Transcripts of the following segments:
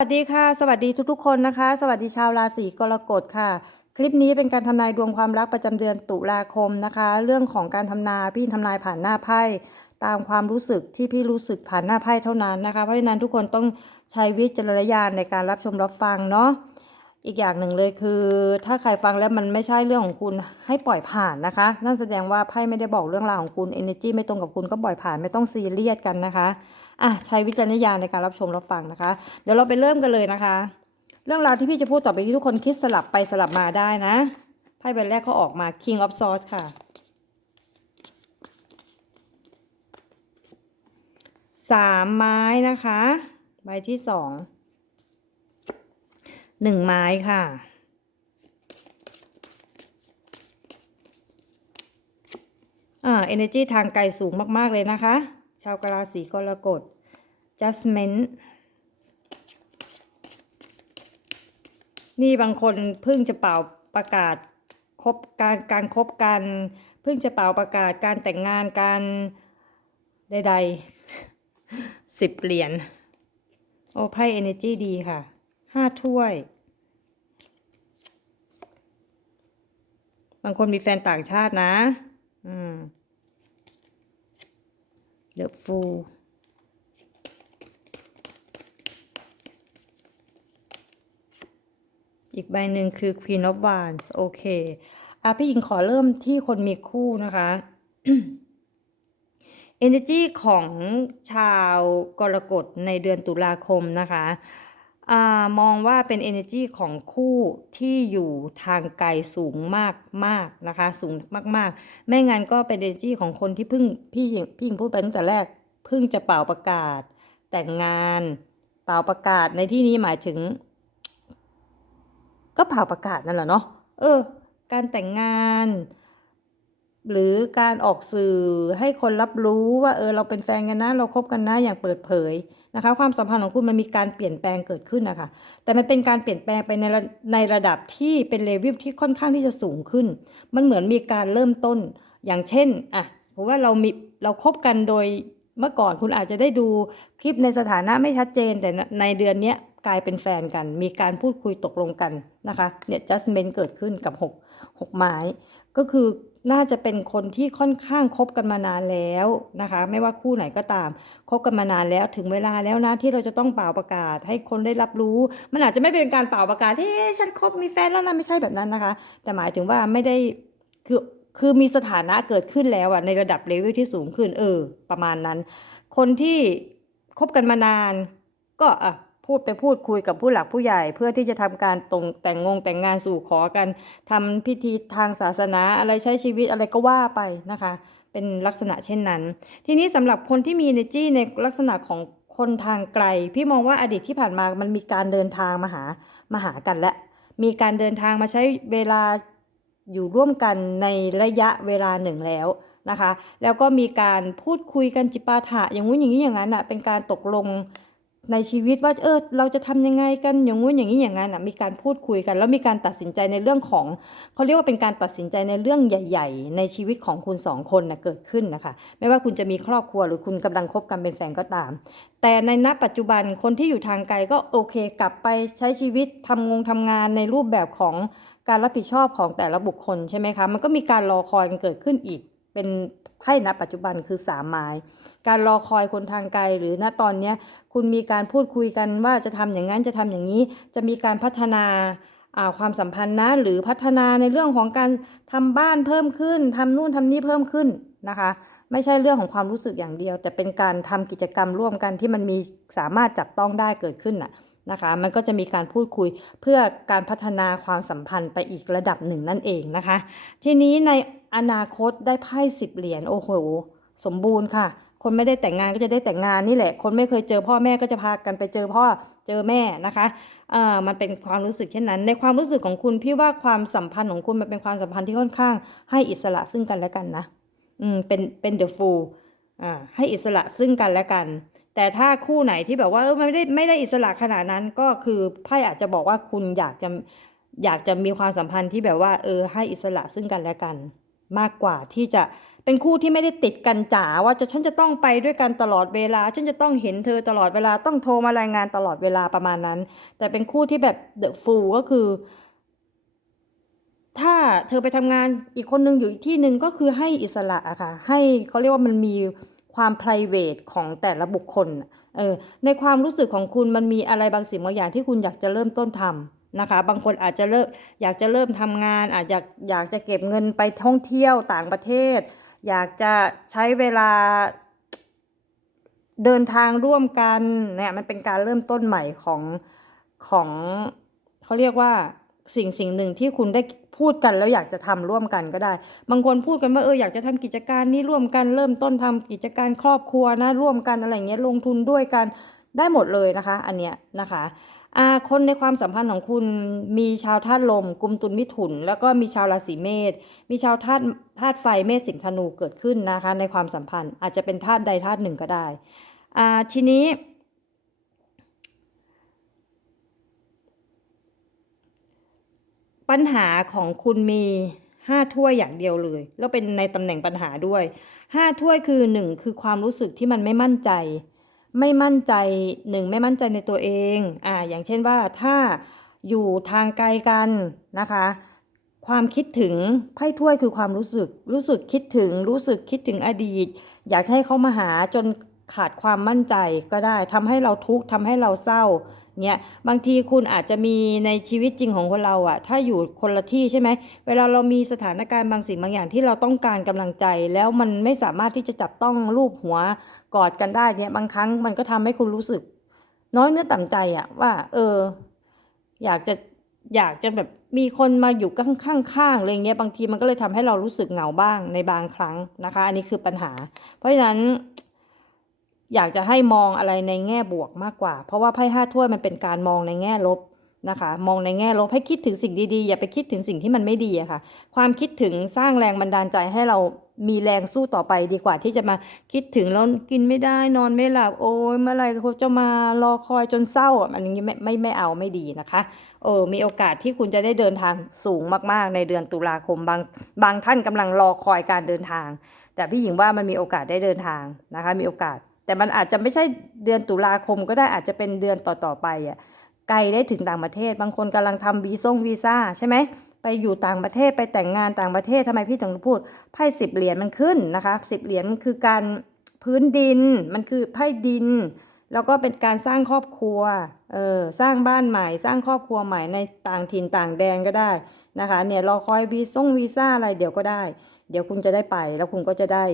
สวัสดีค่ะ สวัสดีทุกๆคนนะคะ สวัสดีชาวราศีกรกฎค่ะ คลิปนี้เป็นการทำนายดวงความรักประจำเดือนตุลาคมนะคะ เรื่องของการทำนาพี่ทำนายผ่านหน้าไพ่ตามความรู้สึกที่พี่รู้สึกผ่านหน้าไพ่เท่านั้นนะคะ เพราะฉะนั้นทุกคนต้องใช้วิจารณญาณในการรับชมรับฟังเนาะอีกอย่างหนึ่งเลยคือ ถ้าใครฟังแล้วมันไม่ใช่เรื่องของคุณให้ปล่อยผ่านนะคะ นั่นแสดงว่าไพ่ไม่ได้บอกเรื่องราวของคุณ energy ไม่ตรงกับคุณก็ปล่อยผ่านไม่ต้องซีเรียสกันนะคะ อะใช้วิจารณญาณในการรับชมรับฟังนะคะ เดี๋ยวเราไปเริ่มกันเลยนะคะ เรื่องราวที่พี่จะพูดต่อไปที่ทุกคนคิดสลับไปสลับมาได้นะไพ่ใบแรกเขาออกมา King of Swords ค่ะ สามไม้นะคะ ใบที่สอง หนึ่งไม้ค่ะ อ่า energy ทางไกลสูงมาก ๆ เลยนะคะ ชาวกราศีกรกฎ judgment นี่บางคนเพิ่งจะเป่าประกาศคบการการคบกันเพิ่งจะเป่าประกาศการแต่งงานกันใดๆสิบเหรียญโอไพ่ energy ดีค่ะห้าถ้วย บางคนมีแฟนต่างชาตินะ อืม The Fool อีกใบหนึ่งคือ Queen of Wands โอเค อะพี่หญิงขอเริ่มที่คนมีคู่นะคะ Energy ของชาวกรกฎในเดือนตุลาคมนะคะ มองว่าเป็น energy ของคู่ที่อยู่ทางไกลสูงมากมากนะคะ สูงมากๆ ไม่งั้นก็เป็น energy ของคนที่เพิ่งพี่พี่หญิงพูดไปตั้งแต่แรกเพิ่งจะเป่าประกาศ แต่งงานเป่าประกาศในที่นี้หมายถึง ก็เป่าประกาศนั่นแหละเนาะเออ การแต่งงาน หรือการออกสื่อให้คนรับรู้ว่า เออ เราเป็นแฟนกันนะ เราคบกันนะอย่างเปิดเผย นะคะ ความสัมพันธ์ของคุณมันมีการเปลี่ยนแปลงเกิดขึ้นนะคะ แต่มันเป็นการเปลี่ยนแปลงไปในระในระดับที่เป็นเลเวลที่ค่อนข้างที่จะสูงขึ้น มันเหมือนมีการเริ่มต้น อย่างเช่นอะเพราะว่าเรามีเราคบกันโดยเมื่อก่อนคุณอาจจะได้ดูคลิปในสถานะไม่ชัดเจน แต่ในเดือนนี้กลายเป็นแฟนกัน มีการพูดคุยตกลงกันนะคะเนี่ย judgment เกิดขึ้นกับ 6 6 ไม้ ก็คือ น่าจะเป็นคนที่ค่อนข้างคบกันมานานแล้วนะคะ ไม่ว่าคู่ไหนก็ตามคบกันมานานแล้วถึงเวลาแล้วนะที่เราจะต้องเป่าประกาศ ให้คนได้รับรู้ มันอาจจะไม่เป็นการเป่าประกาศที่ฉันคบมีแฟนแล้วนะไม่ใช่แบบนั้นนะคะ แต่หมายถึงว่าไม่ได้คือคือมีสถานะเกิดขึ้นแล้วอะในระดับเลเวลที่สูงขึ้นเออ ประมาณนั้น คนที่คบกันมานาน ก็อะ พูดไปพูดคุยกับผู้หลักผู้ใหญ่ เพื่อที่จะทำการตรงแต่งงงแต่งงานสู่ขอกันทำพิธีทางศาสนาอะไรใช้ชีวิตอะไรก็ว่าไปนะคะ เป็นลักษณะเช่นนั้น ทีนี้สำหรับคนที่มี energy ในลักษณะของคนทางไกล พี่มองว่าอดีตที่ผ่านมามันมีการเดินทางมาหามาหากันและมีการเดินทางมาใช้เวลาอยู่ร่วมกันในระยะเวลาหนึ่งแล้วนะคะ แล้วก็มีการพูดคุยกันจิปาถะอย่างงู้นอย่างนี้อย่างนั้นอะเป็นการตกลง ในชีวิตว่าเออเราจะทำยังไงกันอย่างงู้นอย่างนี้อย่างนั้นอะมีการพูดคุยกัน แล้วมีการตัดสินใจในเรื่องของเขาเรียกว่าเป็นการตัดสินใจในเรื่องใหญ่ ๆ ในชีวิตของคุณสองคนนะเกิดขึ้นนะคะไม่ว่าคุณจะมีครอบครัวหรือคุณกำลังคบกันเป็นแฟนก็ตาม แต่ในณปัจจุบันคนที่อยู่ทางไกลก็โอเค กลับไปใช้ชีวิตทำงงทำงานในรูปแบบของการรับผิดชอบของแต่ละบุคคลใช่ไหมคะมันก็มีการรอคอยกันเกิดขึ้นอีกเป็น ไพ่ณปัจจุบันคือสามไม้ การรอคอยคนทางไกลหรือณตอนนี้คุณมีการพูดคุยกันว่าจะทำอย่างนั้นจะทำอย่างนี้ จะมีการพัฒนาความสัมพันธ์นะหรือพัฒนาในเรื่องของการทำบ้านเพิ่มขึ้นทำนู่นทำนี่เพิ่มขึ้นนะคะ ไม่ใช่เรื่องของความรู้สึกอย่างเดียว แต่เป็นการทำกิจกรรมร่วมกันที่มันมีสามารถจับต้องได้เกิดขึ้นน่ะ นะคะ มันก็จะมีการพูดคุยเพื่อการพัฒนาความสัมพันธ์ไปอีกระดับหนึ่งนั่นเองนะคะ ทีนี้ในอนาคตได้ไพ่สิบเหรียญโอ้โหสมบูรณ์ค่ะ คนไม่ได้แต่งงานก็จะได้แต่งงานนี่แหละ คนไม่เคยเจอพ่อแม่ก็จะพากันไปเจอพ่อเจอแม่นะคะอ่ามันเป็นความรู้สึกเช่นนั้น ในความรู้สึกของคุณพี่ว่าความสัมพันธ์ของคุณมันเป็นความสัมพันธ์ที่ค่อนข้าง ให้อิสระซึ่งกันและกันนะ อืมเป็นเป็นเดอะฟูลอ่าให้อิสระซึ่งกันและกัน แต่ถ้าคู่ไหนที่แบบว่าเออไม่ได้ไม่ได้อิสระขนาดนั้นก็คือไพ่อาจจะบอกว่าคุณอยากจะอยากจะมีความสัมพันธ์ที่แบบว่า เออ ให้อิสระซึ่งกันและกัน มากกว่าที่จะเป็นคู่ที่ไม่ได้ติดกันจ๋าว่าจะฉันจะต้องไปด้วยกันตลอดเวลา ฉันจะต้องเห็นเธอตลอดเวลาต้องโทรมารายงานตลอดเวลาประมาณนั้น แต่เป็นคู่ที่แบบเดอะฟูลก็คือ ถ้าเธอไปทำงานอีกคนนึงอยู่อีกที่หนึ่งก็คือให้อิสระอะค่ะให้เขาเรียกว่ามันมี ความ p r i v a t ของแต่ละบุคคลเออในความรู้สึกของคุณมันมีอะไรบางสิ่งบางอย่างที่คุณอยากจะเริ่มต้นทำนะคะ บางคนอาจจะเริ่มอยากจะเริ่มทำงาน อาจจะอยากจะเก็บเงินไปท่องเที่ยวต่างประเทศ อยากจะใช้เวลาเดินทางร่วมกันเนี่ยมันเป็นการเริ่มต้นใหม่ของของเขาเรียกว่า สิ่งสิ่งหนึ่งที่คุณได้พูดกันแล้วอยากจะทำร่วมกันก็ได้ บางคนพูดกันว่าเอออยากจะทำกิจการนี้ร่วมกันเริ่มต้นทำกิจการครอบครัวนะร่วมกันอะไรเงี้ยลงทุนด้วยกันได้หมดเลยนะคะ อันเนี้ยนะคะอาคนในความสัมพันธ์ของคุณมีชาวธาตุลมกุมตุลมิถุน แล้วก็มีชาวราศีเมษมีชาวธาตุธาตุไฟเมษสิงห์ธนูเกิดขึ้นนะคะ ในความสัมพันธ์อาจจะเป็นธาตุใดธาตุหนึ่งก็ได้อาทีนี้ ปัญหาของคุณมีห้าถ้วยอย่างเดียวเลย แล้วเป็นในตำแหน่งปัญหาด้วยห้าถ้วยคือหนึ่งคือความรู้สึกที่มันไม่มั่นใจ ไม่มั่นใจหนึ่งไม่มั่นใจในตัวเองอ่าอย่างเช่นว่าถ้าอยู่ทางไกลกันนะคะ ความคิดถึงไพ่ถ้วยคือความรู้สึก รู้สึกคิดถึง รู้สึกคิดถึงอดีต อยากให้เขามาหาจนขาดความมั่นใจก็ได้ทำให้เราทุกข์ทำให้เราเศร้า เนี่ยบางทีคุณอาจจะมีในชีวิตจริงของคนเราอะถ้าอยู่คนละที่ใช่ไหมเวลาเรามีสถานการณ์บางสิ่งบางอย่างที่เราต้องการกำลังใจ แล้วมันไม่สามารถที่จะจับต้องรูปหัวกอดกันได้เนี่ยบางครั้งมันก็ทำให้คุณรู้สึก น้อยเนื้อต่ำใจอะว่า เออ อยากจะอยากจะแบบมีคนมาอยู่ข้างข้างๆอะไรเงี้ยบางทีมันก็เลยทำให้เรารู้สึกเหงาบ้างในบางครั้งนะคะ อันนี้คือปัญหา เพราะฉะนั้น อยากจะให้มองอะไรในแง่บวกมากกว่า เพราะว่าไพ่ห้าถ้วยมันเป็นการมองในแง่ลบนะคะ มองในแง่ลบให้คิดถึงสิ่งดีๆ อย่าไปคิดถึงสิ่งที่มันไม่ดีอะค่ะ ความคิดถึงสร้างแรงบันดาลใจให้เรามีแรงสู้ต่อไปดีกว่าที่จะมาคิดถึงแล้วกินไม่ได้นอนไม่หลับโอ้ยเมื่อไรเขาจะมารอคอยจนเศร้าอะอันนี้ไม่ไม่ไม่เอาไม่ดีนะคะเออมีโอกาสที่คุณจะได้เดินทางสูงมากๆ ในเดือนตุลาคมบางบางท่านกำลังรอคอยการเดินทาง แต่พี่หญิงว่ามันมีโอกาสได้เดินทางนะคะ มีโอกาส แต่มันอาจจะไม่ใช่เดือนตุลาคมก็ได้อาจจะเป็นเดือนต่อๆไปอะไกลได้ถึงต่างประเทศ บางคนกำลังทำวีซ่งวีซ่าใช่ไหมไปอยู่ต่างประเทศไปแต่งงานต่างประเทศทำไมพี่ถึงพูดไพ่สิบเหรียญมันขึ้นนะคะสิบเหรียญมันคือการพื้นดินมันคือไพ่ดิน แล้วก็เป็นการสร้างครอบครัวเออสร้างบ้านใหม่ สร้างครอบครัวใหม่ในต่างถิ่นต่างแดนก็ได้นะคะเนี่ยรอคอยวีซ่งวีซ่าอะไรเดี๋ยวก็ได้ เดี๋ยวคุณจะได้ไปแล้วคุณก็จะได้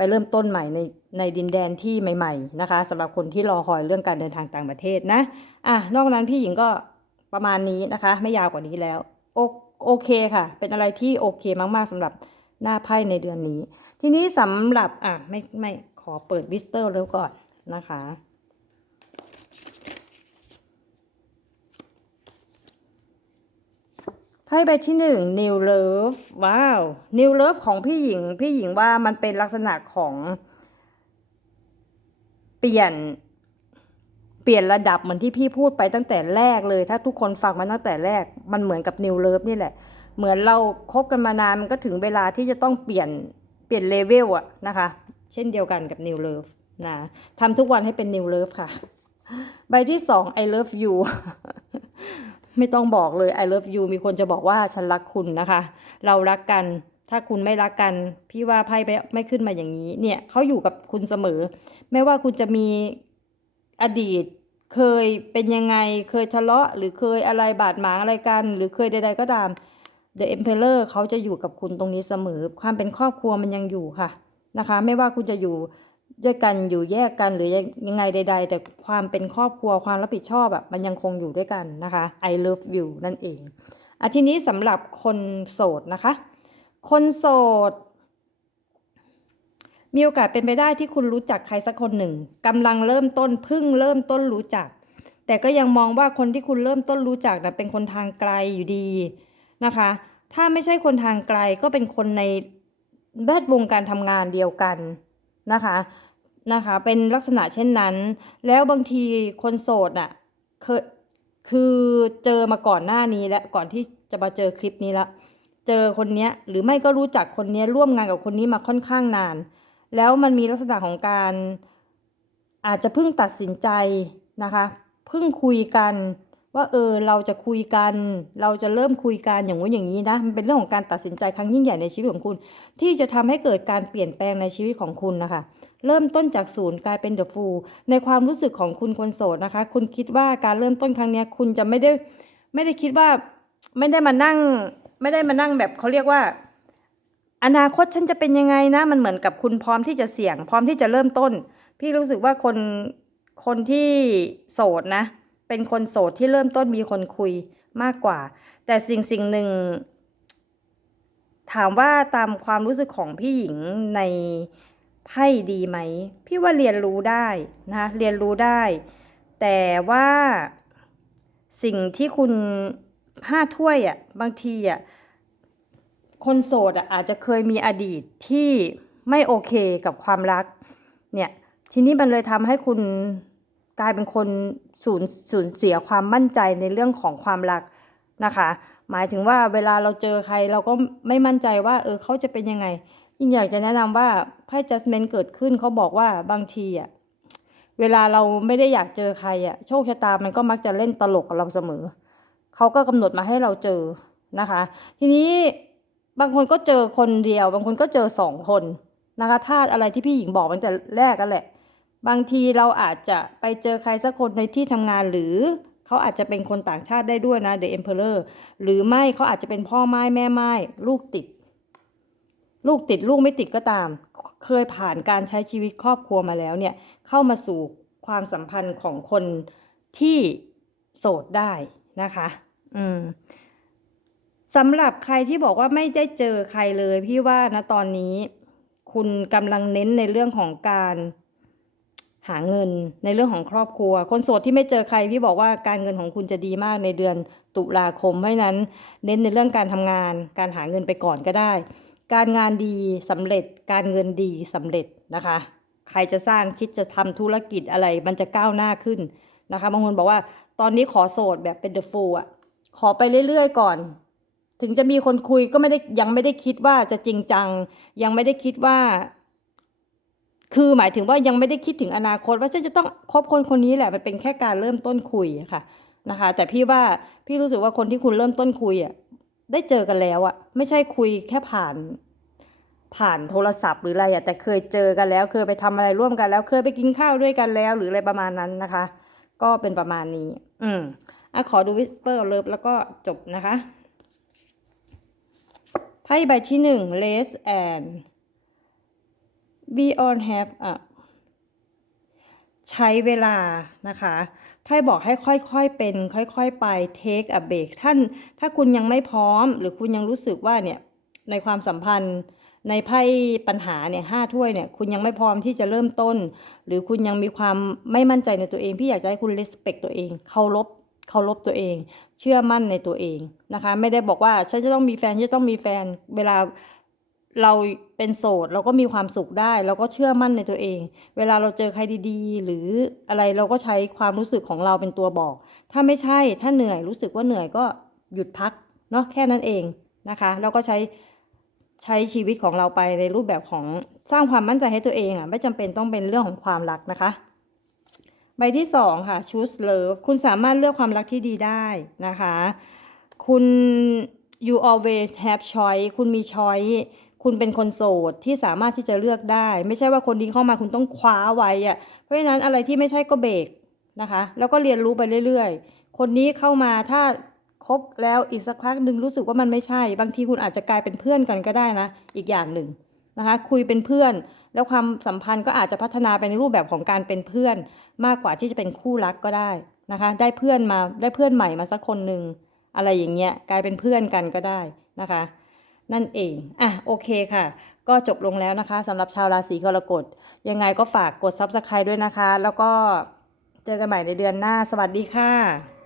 ไปเริ่มต้นใหม่ในในดินแดนที่ใหม่ ๆ นะคะสำหรับคนที่รอคอยเรื่องการเดินทางต่างประเทศนะอะนอกนั้นพี่หญิงก็ประมาณนี้นะคะ ไม่ยาวกว่านี้แล้วโอโอเคค่ะ เป็นอะไรที่โอเคมากๆสำหรับหน้าไพ่ในเดือนนี้ ทีนี้สำหรับอะไม่ไม่ขอเปิดวิสเตอร์แล้วก่อนนะคะ ไพ่ใบที่หนึ่ง New Love ว้าว New Love ของพี่หญิง พี่หญิงว่ามันเป็นลักษณะของเปลี่ยนเปลี่ยนระดับเหมือนที่พี่พูดไปตั้งแต่แรกเลย ถ้าทุกคนฟังมาตั้งแต่แรก มันเหมือนกับ New Love นี่แหละ เหมือนเราคบกันมานานมันก็ถึงเวลาที่จะต้องเปลี่ยนเปลี่ยนเลเวลอะนะคะ เช่นเดียวกันกับ New Love นะทำทุกวันให้เป็น New Love ค่ะ ใบที่สอง I love you ไม่ต้องบอกเลย I love you มีคนจะบอกว่าฉันรักคุณนะคะ เรารักกันถ้าคุณไม่รักกัน พี่ว่าไพ่ไม่ขึ้นมาอย่างนี้ เนี่ยเขาอยู่กับคุณเสมอ ไม่ว่าคุณจะมีอดีต เคยเป็นยังไง เคยทะเลาะ หรือเคยอะไรบาดหมางอะไรกัน หรือเคยใด ๆ ก็ตาม The Emperor เขาจะอยู่กับคุณตรงนี้เสมอ ความเป็นครอบครัวมันยังอยู่ค่ะนะคะ ไม่ว่าคุณจะอยู่ ด้วยกันอยู่แยกกันหรือยังไงใด ๆ แต่ความเป็นครอบครัวความรับผิดชอบอะมันยังคงอยู่ด้วยกันนะคะ I love you นั่นเองอะทีนี้สำหรับคนโสดนะคะ คนโสด มีโอกาสเป็นไปได้ที่คุณรู้จักใครสักคนหนึ่งกำลังเริ่มต้นเพิ่งเริ่มต้นรู้จัก แต่ก็ยังมองว่าคนที่คุณเริ่มต้นรู้จักนะเป็นคนทางไกลอยู่ดีนะคะ ถ้าไม่ใช่คนทางไกลก็เป็นคนในแวดวงการทำงานเดียวกันนะคะ นะคะ เป็นลักษณะเช่นนั้น แล้วบางทีคนโสดอะเคยคือเจอมาก่อนหน้านี้แล้วก่อนที่จะมาเจอคลิปนี้แล้วเจอคนเนี้ยหรือไม่ก็รู้จักคนเนี้ยร่วมงานกับคนนี้มาค่อนข้างนาน แล้วมันมีลักษณะของการอาจจะเพิ่งตัดสินใจนะคะเพิ่งคุยกันว่าเออเราจะคุยกัน เราจะเริ่มคุยกันอย่างงู้นอย่างนี้นะมันเป็นเรื่องของการตัดสินใจครั้งยิ่งใหญ่ในชีวิตของคุณ ที่จะทำให้เกิดการเปลี่ยนแปลงในชีวิตของคุณนะคะ เริ่มต้นจากศูนย์กลายเป็นเดอะฟูลในความรู้สึกของคุณคนโสดนะคะ คุณคิดว่าการเริ่มต้นครั้งนี้คุณจะไม่ได้ไม่ได้คิดว่าไม่ได้มานั่ง ไม่ได้มานั่งแบบเขาเรียกว่า อนาคตฉันจะเป็นยังไงนะ มันเหมือนกับคุณพร้อมที่จะเสี่ยง พร้อมที่จะเริ่มต้น พี่รู้สึกว่าคนคนที่โสดนะ เป็นคนโสดที่เริ่มต้นมีคนคุยมากกว่า แต่สิ่งสิ่งหนึ่ง ถามว่าตามความรู้สึกของพี่หญิงใน ไพ่ดีไหม พี่ว่าเรียนรู้ได้นะคะเรียนรู้ได้ แต่ว่าสิ่งที่คุณห้าถ้วยอะบางทีอะคนโสดอะอาจจะเคยมีอดีตที่ไม่โอเคกับความรัก เนี่ยทีนี้มันเลยทำให้คุณกลายเป็นคนสูญสูญเสียความมั่นใจในเรื่องของความรักนะคะ หมายถึงว่าเวลาเราเจอใครเราก็ไม่มั่นใจว่า เออเขาจะเป็นยังไง ยิ่งอยากจะแนะนำว่าไพ่ Judgment เกิดขึ้นเขาบอกว่าบางทีอะเวลาเราไม่ได้อยากเจอใครอะโชคชะตามันก็มักจะเล่นตลกกับเราเสมอเขาก็กำหนดมาให้เราเจอนะคะ ทีนี้บางคนก็เจอคนเดียว บางคนก็เจอสองคนนะคะธาตุอะไรที่พี่หญิงบอกตั้งแต่แรกกันแหละ บางทีเราอาจจะไปเจอใครสักคนในที่ทำงานหรือเขาอาจจะเป็นคนต่างชาติได้ด้วยนะ The Emperor หรือไม่เขาอาจจะเป็นพ่อไม้แม่ไม้ลูกติด ลูกติดลูกไม่ติดก็ตาม เคยผ่านการใช้ชีวิตครอบครัวมาแล้วเนี่ยเข้ามาสู่ความสัมพันธ์ของคนที่โสดได้นะคะ อืมสำหรับใครที่บอกว่าไม่ได้เจอใครเลย พี่ว่านะตอนนี้ คุณกำลังเน้นในเรื่องของการหาเงินในเรื่องของครอบครัว คนโสดที่ไม่เจอใครพี่บอกว่าการเงินของคุณจะดีมากในเดือนตุลาคมเพราะนั้น เน้นในเรื่องการทำงาน การหาเงินไปก่อนก็ได้ การงานดีสำเร็จการเงินดีสำเร็จนะคะ ใครจะสร้างคิดจะทำธุรกิจอะไรมันจะก้าวหน้าขึ้นนะคะบางคนบอกว่าตอนนี้ขอโสดแบบเป็นเดอะฟูลอะขอไปเรื่อยๆก่อน ถึงจะมีคนคุยก็ไม่ได้ยังไม่ได้คิดว่าจะจริงจัง ยังไม่ได้คิดว่า คือหมายถึงว่ายังไม่ได้คิดถึงอนาคต ว่าฉันจะต้องคบคนคนนี้แหละมันเป็นแค่การเริ่มต้นคุยค่ะนะคะ แต่พี่ว่าพี่รู้สึกว่าคนที่คุณเริ่มต้นคุยอะ ได้เจอกันแล้วอะไม่ใช่คุยแค่ผ่าน ผ่านโทรศัพท์หรืออะไรอะแต่เคยเจอกันแล้ว เคยไปทำอะไรร่วมกันแล้ว เคยไปกินข้าวด้วยกันแล้ว หรืออะไรประมาณนั้นนะคะ ก็เป็นประมาณนี้ อืมอะขอดูวิสเปอร์เลิฟแล้วก็จบนะคะไพ่ใบที่หนึ่ง less and be on have อะใช้เวลานะคะ ไพ่บอกให้ค่อยๆเป็น ค่อยๆไป take a break ท่าน ถ้าคุณยังไม่พร้อม หรือคุณยังรู้สึกว่าเนี่ยในความสัมพันธ์ในไพ่ปัญหาเนี่ยห้าถ้วยเนี่ยคุณยังไม่พร้อมที่จะเริ่มต้น หรือคุณยังมีความไม่มั่นใจในตัวเองพี่อยากจะให้คุณ respect ตัวเองเคารพเคารพตัวเอง เชื่อมั่นในตัวเองนะคะ ไม่ได้บอกว่าฉันจะต้องมีแฟนฉันจะต้องมีแฟนเวลา เราเป็นโสดเราก็มีความสุขได้ เราก็เชื่อมั่นในตัวเอง เวลาเราเจอใครดีๆ หรืออะไรเราก็ใช้ความรู้สึกของเราเป็นตัวบอก ถ้าไม่ใช่ถ้าเหนื่อยรู้สึกว่าเหนื่อยก็หยุดพักเนาะแค่นั้นเองนะคะแล้วก็ใช้ใช้ชีวิตของเราไปในรูปแบบของสร้างความมั่นใจให้ตัวเองอะไม่จำเป็นต้องเป็นเรื่องของความรักนะคะ ใบที่สองค่ะ choose love คุณสามารถเลือกความรักที่ดีได้นะคะ คุณ you always have choice คุณมี choice คุณเป็นคนโสดที่สามารถที่จะเลือกได้ ไม่ใช่ว่าคนนี้เข้ามาคุณต้องคว้าไว้อะเพราะฉะนั้นอะไรที่ไม่ใช่ก็เบรกนะคะ แล้วก็เรียนรู้ไปเรื่อยๆ คนนี้เข้ามาถ้าคบแล้วอีกสักพักหนึ่งรู้สึกว่ามันไม่ใช่ บางทีคุณอาจจะกลายเป็นเพื่อนกันก็ได้นะ อีกอย่างหนึ่งนะคะคุยเป็นเพื่อน แล้วความสัมพันธ์ก็อาจจะพัฒนาไปในรูปแบบของการเป็นเพื่อน มากกว่าที่จะเป็นคู่รักก็ได้นะคะ ได้เพื่อนมาได้เพื่อนใหม่มาสักคนหนึ่งอะไรอย่างเงี้ยกลายเป็นเพื่อนกันก็ได้นะคะ นั่นเอง อะ โอเคค่ะ ก็จบลงแล้วนะคะสำหรับชาวราศีกรกฎ ยังไงก็ฝากกด Subscribe ด้วยนะคะ แล้วก็เจอกันใหม่ในเดือนหน้า สวัสดีค่ะ